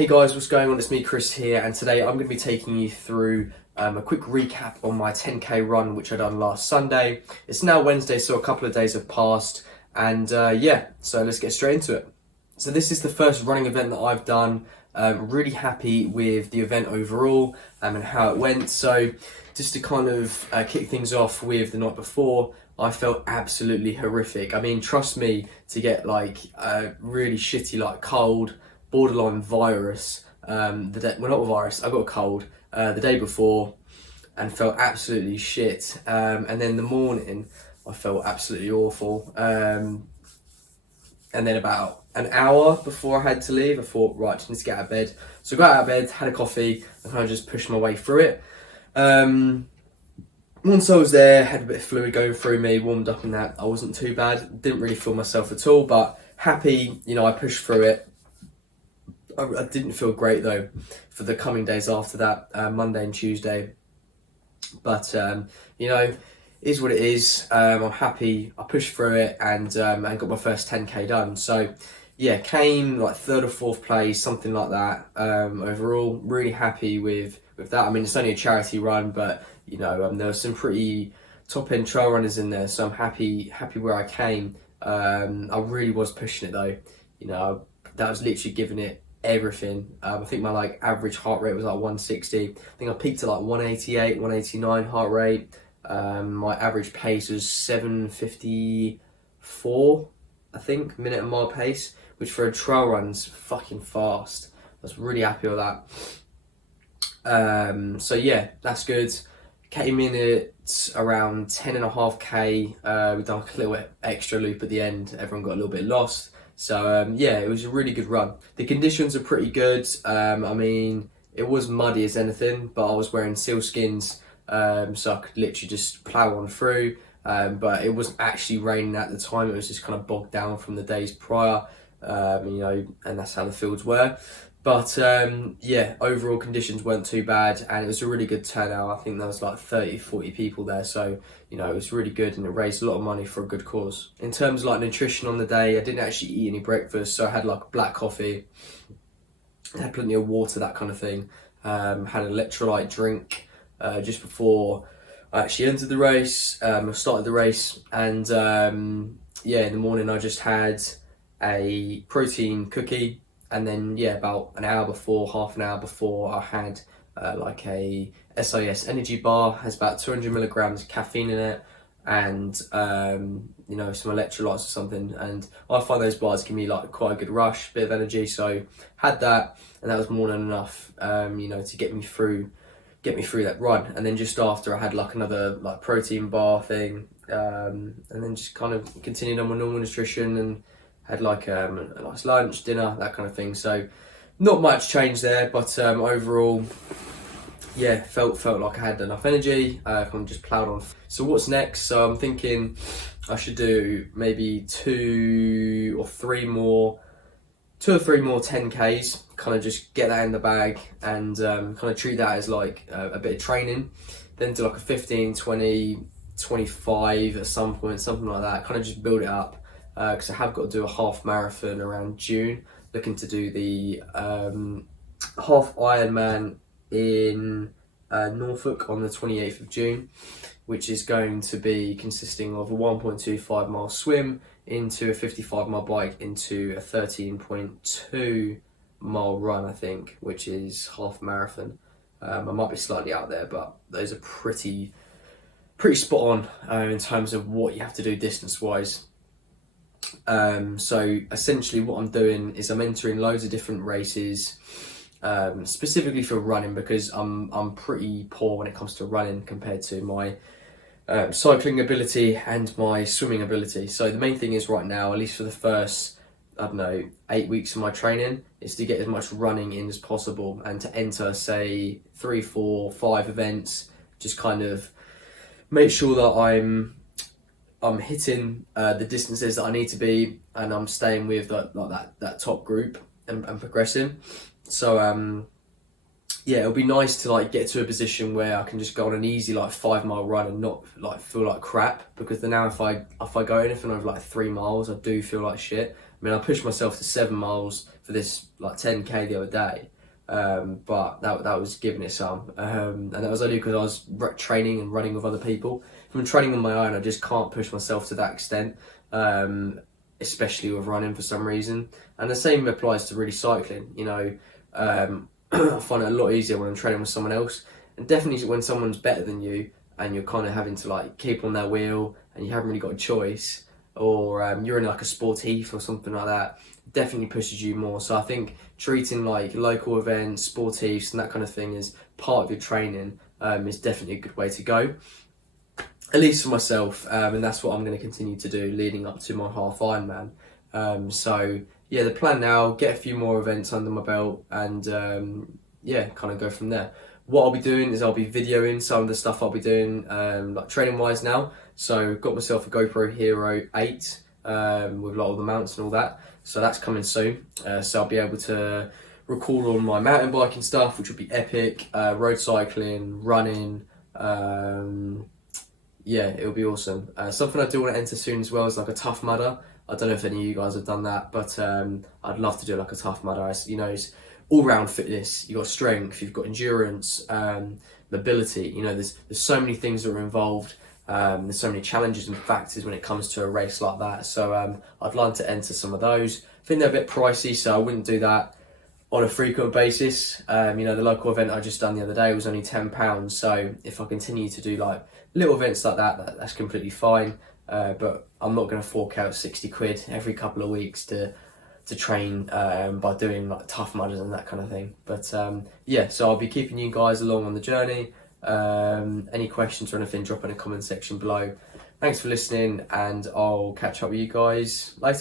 Hey guys, what's going on? It's me, Chris here, and today I'm going to be taking you through a quick recap on my 10k run, which I done last Sunday. It's now Wednesday, so a couple of days have passed, and yeah, so let's get straight into it. So this is the first running event that I've done. Really happy with the event overall and how it went. So just to kind of kick things off with the night before, I felt absolutely horrific. I mean, trust me, to get like a really shitty like cold, borderline virus, not virus, I got a cold the day before and felt absolutely shit. And then the morning, I felt absolutely awful. And then about an hour before I had to leave, I thought, right, just need to get out of bed. So I got out of bed, had a coffee, and kind of just pushed my way through it. Once I was there, had a bit of fluid going through me, warmed up and that, I wasn't too bad. Didn't really feel myself at all, but happy, I pushed through it. I didn't feel great though for the coming days after that, Monday and Tuesday. But, is what it is. I'm happy. I pushed through it and got my first 10k done. So yeah, came like third or fourth place, something like that. Overall, really happy with that. I mean, it's only a charity run, but there were some pretty top end trail runners in there. So I'm happy where I came. I really was pushing it though. That was literally giving it everything. I think my like average heart rate was like 160. I think I peaked at like 188, 189 heart rate. My average pace was 7:54, I think, minute and mile pace, which for a trail run's fucking fast. I was really happy with that. So yeah, that's good. Came in at around 10.5k. We done like a little extra loop at the end. Everyone got a little bit lost. So yeah, it was a really good run. The conditions are pretty good. I mean, it was muddy as anything, but I was wearing sealskins, so I could literally just plow on through. But it wasn't actually raining at the time. It was just kind of bogged down from the days prior, and that's how the fields were. But yeah, overall conditions weren't too bad, and it was a really good turnout. I think there was like 30-40 people there, so it was really good, and it raised a lot of money for a good cause. In terms of like nutrition on the day, I didn't actually eat any breakfast, so I had like a black coffee, had plenty of water, that kind of thing. Had an electrolyte drink just before I actually entered the race. I started the race, and yeah, in the morning I just had a protein cookie. And then, yeah, about half an hour before, I had like a SIS energy bar, has about 200 milligrams of caffeine in it, and some electrolytes or something. And I find those bars give me like quite a good rush, bit of energy. So had that, and that was more than enough, to get me through that run. And then just after, I had like another like protein bar thing, and then just kind of continued on my normal nutrition and had like a nice lunch, dinner, that kind of thing. So not much change there, but overall, yeah, felt like I had enough energy. Kind of just ploughed on. So what's next? So I'm thinking I should do maybe two or three more 10Ks, kind of just get that in the bag and kind of treat that as like a bit of training. Then do like a 15, 20, 25 at some point, something like that, kind of just build it up. Because I have got to do a half marathon around June, looking to do the half Ironman in Norfolk on the 28th of June, which is going to be consisting of a 1.25 mile swim into a 55 mile bike into a 13.2 mile run, I think, which is half marathon. I might be slightly out there, but those are pretty spot on in terms of what you have to do distance wise. So essentially what I'm doing is I'm entering loads of different races, specifically for running, because I'm pretty poor when it comes to running compared to my cycling ability and my swimming ability. So the main thing is right now, at least for the first 8 weeks of my training, is to get as much running in as possible and to enter say 3, 4, 5 events, just kind of make sure that I'm hitting the distances that I need to be, and I'm staying with that top group and progressing. So yeah, it'll be nice to like get to a position where I can just go on an easy like 5 mile run and not like feel like crap, because then now if I go anything over like 3 miles, I do feel like shit. I mean, I pushed myself to 7 miles for for this like 10k the other day. But that was giving it some, and that was only because I was training and running with other people. If I'm training on my own, I just can't push myself to that extent, especially with running for some reason. And the same applies to really cycling. You know, I find it a lot easier when I'm training with someone else, and definitely when someone's better than you and you're kind of having to like keep on their wheel and you haven't really got a choice, or you're in like a sport heath or something like that, definitely pushes you more. So I think treating like local events, sportifs and that kind of thing as part of your training is definitely a good way to go, at least for myself, and that's what I'm going to continue to do leading up to my half Ironman. So yeah, the plan now, get a few more events under my belt, and yeah, kind of go from there. What I'll be doing is I'll be videoing some of the stuff I'll be doing, like training wise now. So got myself a GoPro Hero 8 with a lot of the mounts and all that. So that's coming soon. So I'll be able to record all my mountain biking stuff, which will be epic. Road cycling, running. Yeah, it'll be awesome. Something I do want to enter soon as well is like a Tough Mudder. I don't know if any of you guys have done that, but I'd love to do like a Tough Mudder. You know, it's all-round fitness. You've got strength, you've got endurance, mobility. You know, there's so many things that are involved. There's so many challenges and factors when it comes to a race like that. So I'd like to enter some of those. I think they're a bit pricey, so I wouldn't do that on a frequent basis. You know, the local event I just done the other day was only £10. So if I continue to do like little events like that, that's completely fine. But I'm not going to fork out 60 quid every couple of weeks to train by doing like Tough Mudders and that kind of thing. But yeah, so I'll be keeping you guys along on the journey. Any questions or anything, drop in the comment section below. Thanks for listening, and I'll catch up with you guys later.